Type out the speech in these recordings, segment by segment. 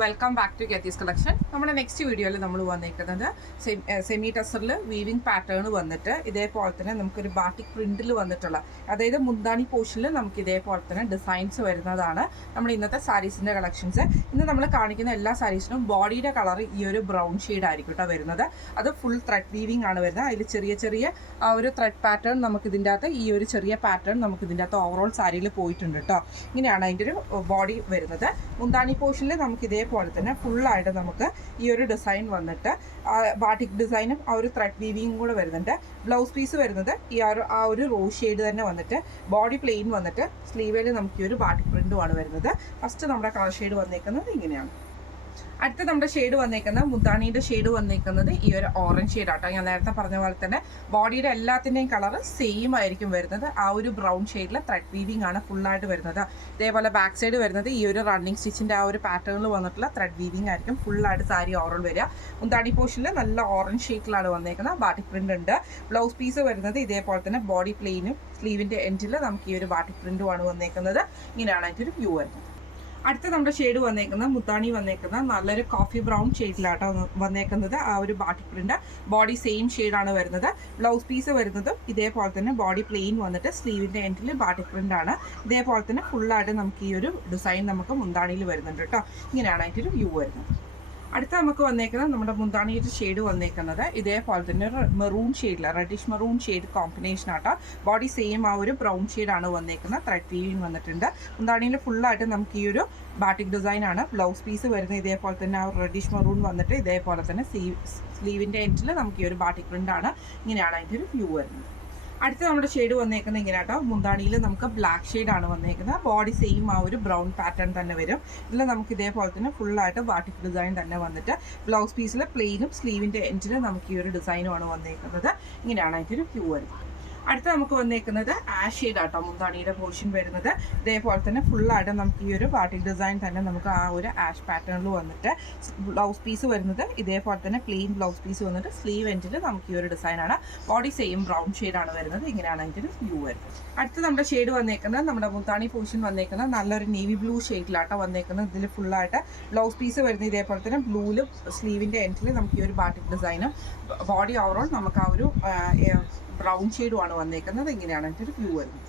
Welcome back to ഗെത്തീസ് collection. നമ്മുടെ next വീഡിയോയിൽ നമ്മൾ വന്നിരിക്കുന്നത് സെമി ടസറിൽ വീവിങ് പാറ്റേൺ വന്നിട്ട് ഇതേപോലെ തന്നെ നമുക്കൊരു ബാറ്റിക് പ്രിന്റിൽ വന്നിട്ടുള്ള, അതായത് മുന്താണി പോർഷനിൽ നമുക്ക് ഇതേപോലെ തന്നെ ഡിസൈൻസ് വരുന്നതാണ് നമ്മുടെ ഇന്നത്തെ സാരീസിൻ്റെ കളക്ഷൻസ്. ഇന്ന് നമ്മൾ കാണിക്കുന്ന എല്ലാ സാരീസിനും ബോഡിയുടെ കളർ ഈ ഒരു ബ്രൗൺ ഷെയ്ഡ് ആയിരിക്കും കേട്ടോ വരുന്നത്. അത് ഫുൾ ത്രെഡ് വീവിങ് ആണ് വരുന്നത്. അതിൽ ചെറിയ ചെറിയ ആ ഒരു ത്രെഡ് പാറ്റേൺ നമുക്ക് ഇതിൻ്റെ അകത്ത്, ഈ ഒരു ചെറിയ പാറ്റേൺ നമുക്ക് ഇതിൻ്റെ അകത്ത് ഓവറോൾ സാരിയിൽ പോയിട്ടുണ്ട് കേട്ടോ. ഇങ്ങനെയാണ് അതിൻ്റെ ഒരു ബോഡി വരുന്നത്. മുന്താണി പോർഷനിൽ നമുക്ക് ഇതേപോലെ തന്നെ ഫുള്ളായിട്ട് നമുക്ക് ഈ ഒരു ഡിസൈൻ വന്നിട്ട് ബാറ്റിക് ഡിസൈനും ആ ഒരു ത്രെഡ് വീവിങ്ങും കൂടെ വരുന്നുണ്ട്. ബ്ലൗസ് പീസ് വരുന്നത് ആ ഒരു റോസ് ഷെയ്ഡ് തന്നെ വന്നിട്ട്, ബോഡി പ്ലെയിൻ വന്നിട്ട് സ്ലീവിൽ നമുക്ക് ഈ ഒരു ബാറ്റിക് പ്രിന്റുമാണ് വരുന്നത്. ഫസ്റ്റ് നമ്മുടെ കളർ ഷെയ്ഡ് വന്നേക്കുന്നത് ഇങ്ങനെയാണ്. അടുത്ത നമ്മുടെ ഷെയ്ഡ് വന്നേക്കുന്നത്, മുന്താണിയുടെ ഷെയ്ഡ് വന്നേക്കുന്നത് ഈ ഒരു ഓറഞ്ച് ഷെയ്ഡാട്ടോ. ഞാൻ നേരത്തെ പറഞ്ഞ പോലെ തന്നെ ബോഡിയുടെ എല്ലാത്തിൻ്റെയും കളർ സെയിം ആയിരിക്കും വരുന്നത്. ആ ഒരു ബ്രൗൺ ഷെയ്ഡിൽ ത്രെഡ് വീവിങ് ആണ് ഫുള്ളായിട്ട് വരുന്നത്. ഇതേപോലെ ബാക്ക് സൈഡ് വരുന്നത് ഈ ഒരു റണ്ണിങ് സ്റ്റിച്ചിൻ്റെ ആ ഒരു പാറ്റേണിൽ വന്നിട്ടുള്ള ത്രെഡ് വീവിങ് ആയിരിക്കും ഫുള്ളായിട്ട് സാരി ഓവറോൾ വരിക. മുന്താണി പോർഷനിൽ നല്ല ഓറഞ്ച് ഷെയ്ഡിലാണ് വന്നേക്കുന്നത്. ബാറ്റിക് പ്രിന്റ് ഉണ്ട്. ബ്ലൗസ് പീസ് വരുന്നത് ഇതേപോലെ തന്നെ ബോഡി പ്ലെയിനും സ്ലീവിൻ്റെ എൻഡിൽ നമുക്ക് ഈ ഒരു ബാറ്റിക് പ്രിന്റുമാണ് വന്നേക്കുന്നത്. ഇങ്ങനെയാണ് അതിൻ്റെ ഒരു വ്യൂ വരുന്നത്. അടുത്ത നമ്മുടെ ഷെയ്ഡ് വന്നേക്കുന്നത്, മുത്താണി വന്നേക്കുന്നത് നല്ലൊരു കോഫി ബ്രൗൺ ഷെയ്ഡിലാട്ടോ വന്നേക്കുന്നത്. ആ ഒരു ബാറ്റിക് പ്രിന്റ്, ബോഡി സെയിം ഷെയ്ഡാണ് വരുന്നത്. ബ്ലൗസ് പീസ് വരുന്നതും ഇതേപോലെ തന്നെ ബോഡി പ്ലെയിൻ വന്നിട്ട് സ്ലീവിൻ്റെ എൻഡിൽ ബാറ്റിക് പ്രിന്റ് ആണ്. ഇതേപോലെ തന്നെ ഫുള്ളായിട്ട് നമുക്ക് ഈ ഒരു ഡിസൈൻ നമുക്ക് മുന്താണിയിൽ വരുന്നുണ്ട് കേട്ടോ. ഇങ്ങനെയാണ് അതിൻ്റെ ഒരു വ്യൂ വരുന്നത്. അടുത്ത നമുക്ക് വന്നേക്കുന്നത് നമ്മുടെ മുന്താണിയുടെ ഷെയ്ഡ് വന്നേക്കുന്നത് ഇതേപോലെ തന്നെ ഒരു മെറൂൺ ഷെയ്ഡിൽ, റെഡിഷ് മെറൂൺ ഷെയ്ഡ് കോമ്പിനേഷൻ ആട്ടോ. ബോഡി സെയിം ആ ഒരു ബ്രൗൺ ഷെയ്ഡാണ് വന്നേക്കുന്നത്. ത്രെഡ് വീവിങ് വന്നിട്ടുണ്ട്. മുന്താണിയിൽ ഫുള്ളായിട്ട് നമുക്ക് ഈ ഒരു ബാറ്റിക് ഡിസൈൻ ആണ്. ബ്ലൗസ് പീസ് വരുന്നത് ഇതേപോലെ തന്നെ ആ റെഡിഷ് മെറൂൺ വന്നിട്ട് ഇതേപോലെ തന്നെ സ്ലീവിൻ്റെ എൻഡിൽ നമുക്ക് ഈ ഒരു ബാറ്റിക് പ്രിന്റ് ആണ്. ഇങ്ങനെയാണ് അതിൻ്റെ ഒരു വ്യൂ വരുന്നത്. അടുത്ത നമ്മുടെ ഷെയ്ഡ് വന്നേക്കുന്നത് ഇങ്ങനെ കേട്ടോ. മുന്താണിയിൽ നമുക്ക് ബ്ലാക്ക് ഷെയ്ഡാണ് വന്നേക്കുന്നത്. ബോഡി സെയിം ആ ഒരു ബ്രൗൺ പാറ്റേൺ തന്നെ വരും. ഇതിൽ നമുക്ക് ഇതേപോലെ തന്നെ ഫുള്ളായിട്ട് ബാറ്റിക് ഡിസൈൻ തന്നെ വന്നിട്ട് ബ്ലൗസ് പീസിൽ പ്ലെയിനും സ്ലീവിൻ്റെ എൻഡിൽ നമുക്ക് ഈ ഒരു ഡിസൈനുമാണ് വന്നേക്കുന്നത്. ഇങ്ങനെയാണ് അതിൻ്റെ ഒരു വ്യൂ വരുന്നത്. അടുത്ത നമുക്ക് വന്നേക്കുന്നത് ആഷ് ഷെയ്ഡ് ആട്ടോ. മുന്താണിയുടെ പോർഷൻ വരുന്നത് ഇതേപോലെ തന്നെ ഫുള്ളായിട്ട് നമുക്ക് ഈ ഒരു ബാറ്റിക് ഡിസൈൻ തന്നെ നമുക്ക് ആ ഒരു ആഷ് പാറ്റേണിൽ വന്നിട്ട്, ബ്ലൗസ് പീസ് വരുന്നത് ഇതേപോലെ തന്നെ പ്ലെയിൻ ബ്ലൗസ് പീസ് വന്നിട്ട് സ്ലീവ് എൻഡിൽ നമുക്ക് ഈ ഒരു ഡിസൈനാണ്. ബോഡി സെയിം ബ്രൗൺ ഷെയ്ഡാണ് വരുന്നത്. ഇങ്ങനെയാണ് അതിൻ്റെ ഒരു വ്യൂ വരുന്നത്. അടുത്ത നമ്മുടെ ഷെയ്ഡ് വന്നേക്കുന്നത്, നമ്മുടെ മുന്താണി പോർഷൻ വന്നേക്കുന്നത് നല്ലൊരു നേവി ബ്ലൂ ഷെയ്ഡിലാട്ടോ വന്നേക്കുന്നത്. ഇതിൽ ഫുള്ളായിട്ട് ബ്ലൗസ് പീസ് വരുന്നത് ഇതേപോലെ തന്നെ ബ്ലൂവിലും സ്ലീവിൻ്റെ എൻഡിൽ നമുക്ക് ഈ ഒരു ബാറ്റിക് ഡിസൈനും, ബോഡി ഓവറോൾ നമുക്ക് ആ ഒരു ബ്രൗൺ ഷെയ്ഡുമാണ് വന്നേക്കുന്നത്. ഇങ്ങനെയാണ് അതിൻ്റെ ഒരു വ്യൂ വരുന്നത്.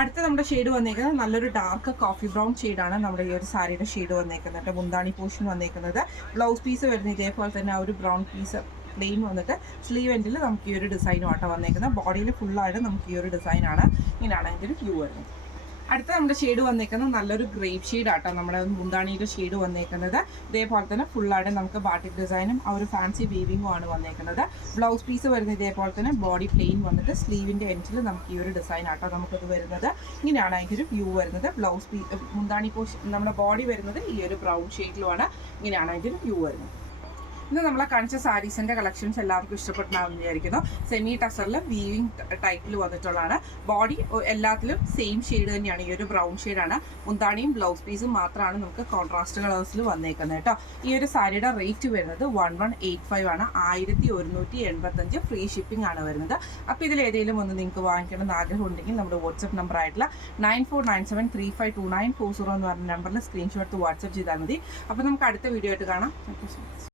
അടുത്ത നമ്മുടെ ഷെയ്ഡ് വന്നേക്കുന്നത് നല്ലൊരു ഡാർക്ക് കോഫി ബ്രൗൺ ഷെയ്ഡാണ് നമ്മുടെ ഈ ഒരു സാരിയുടെ ഷെയ്ഡ് വന്നേക്കുന്നത്. മുന്താണി പോർഷൻ വന്നേക്കുന്നത് ബ്ലൗസ് പീസ് വരുന്നത് ഇതേപോലെ തന്നെ ആ ഒരു ബ്രൗൺ പീസ് പ്ലെയിൻ വന്നിട്ട് സ്ലീവ് എൻഡിൽ നമുക്ക് ഈ ഒരു ഡിസൈനും ആട്ടോ വന്നേക്കുന്നത്. ബോഡിയിൽ ഫുള്ളായിട്ട് നമുക്ക് ഈ ഒരു ഡിസൈനാണ്. ഇങ്ങനെയാണ് അതിൻ്റെ ഒരു വ്യൂ വരുന്നത്. അടുത്ത നമ്മുടെ ഷെയ്ഡ് വന്നേക്കുന്നത് നല്ലൊരു ഗ്രേപ്പ് ഷെയ്ഡ് ആട്ടോ. നമ്മുടെ മുന്താണിയുടെ ഷെയ്ഡ് വന്നേക്കുന്നത് ഇതേപോലെ തന്നെ ഫുള്ളായിട്ട് നമുക്ക് ബാറ്റിക് ഡിസൈനും ആ ഒരു ഫാൻസി വീവിങ്ങും ആണ് വന്നേക്കുന്നത്. ബ്ലൗസ് പീസ് വരുന്നത് ഇതേപോലെ തന്നെ ബോഡി പ്ലെയിൻ വന്നിട്ട് സ്ലീവിൻ്റെ എൻഡിൽ നമുക്ക് ഈ ഒരു ഡിസൈൻ ആട്ടോ നമുക്കത് വരുന്നത്. ഇങ്ങനെയാണ് അതിൻ്റെ ഒരു വ്യൂ വരുന്നത്. മുന്താണി പോർഷൻ, നമ്മുടെ ബോഡി വരുന്നത് ഈ ഒരു ബ്രൗൺ ഷെയ്ഡിലുമാണ്. ഇങ്ങനെയാണ് അതിൻ്റെ ഒരു വ്യൂ വരുന്നത്. ഇന്ന് നമ്മളെ കാണിച്ച സാരീസിൻ്റെ കളക്ഷൻസ് എല്ലാവർക്കും ഇഷ്ടപ്പെട്ടാണെന്ന് വിചാരിക്കുന്നു. സെമി ടസറിൽ വീവിങ് ടൈപ്പിൽ വന്നിട്ടുള്ളതാണ്. ബോഡി എല്ലാത്തിലും സെയിം ഷെയ്ഡ് തന്നെയാണ്. ഈ ഒരു ബ്രൗൺ ഷെയ്ഡാണ്. മുന്താണിയും ബ്ലൗസ് പീസും മാത്രമാണ് നമുക്ക് കോൺട്രാസ്റ്റ് കളേഴ്സിൽ വന്നേക്കുന്നത് കേട്ടോ. ഈ ഒരു സാരിയുടെ റേറ്റ് വരുന്നത് 1185 ആണ്. 1185 ഫ്രീ ഷിപ്പിംഗ് ആണ് വരുന്നത്. അപ്പോൾ ഇതിൽ ഏതെങ്കിലും ഒന്ന് നിങ്ങൾക്ക് വാങ്ങിക്കണം എന്ന് ആഗ്രഹം ഉണ്ടെങ്കിൽ നമ്മുടെ വാട്സപ്പ് നമ്പർ ആയിട്ടുള്ള 9497352940 എന്ന് പറഞ്ഞ നമ്പറിൽ സ്ക്രീൻഷോട്ട് വാട്സപ്പ് ചെയ്താൽ മതി. അപ്പോൾ നമുക്ക് അടുത്ത വീഡിയോ ആയിട്ട് കാണാം. Thank you so much.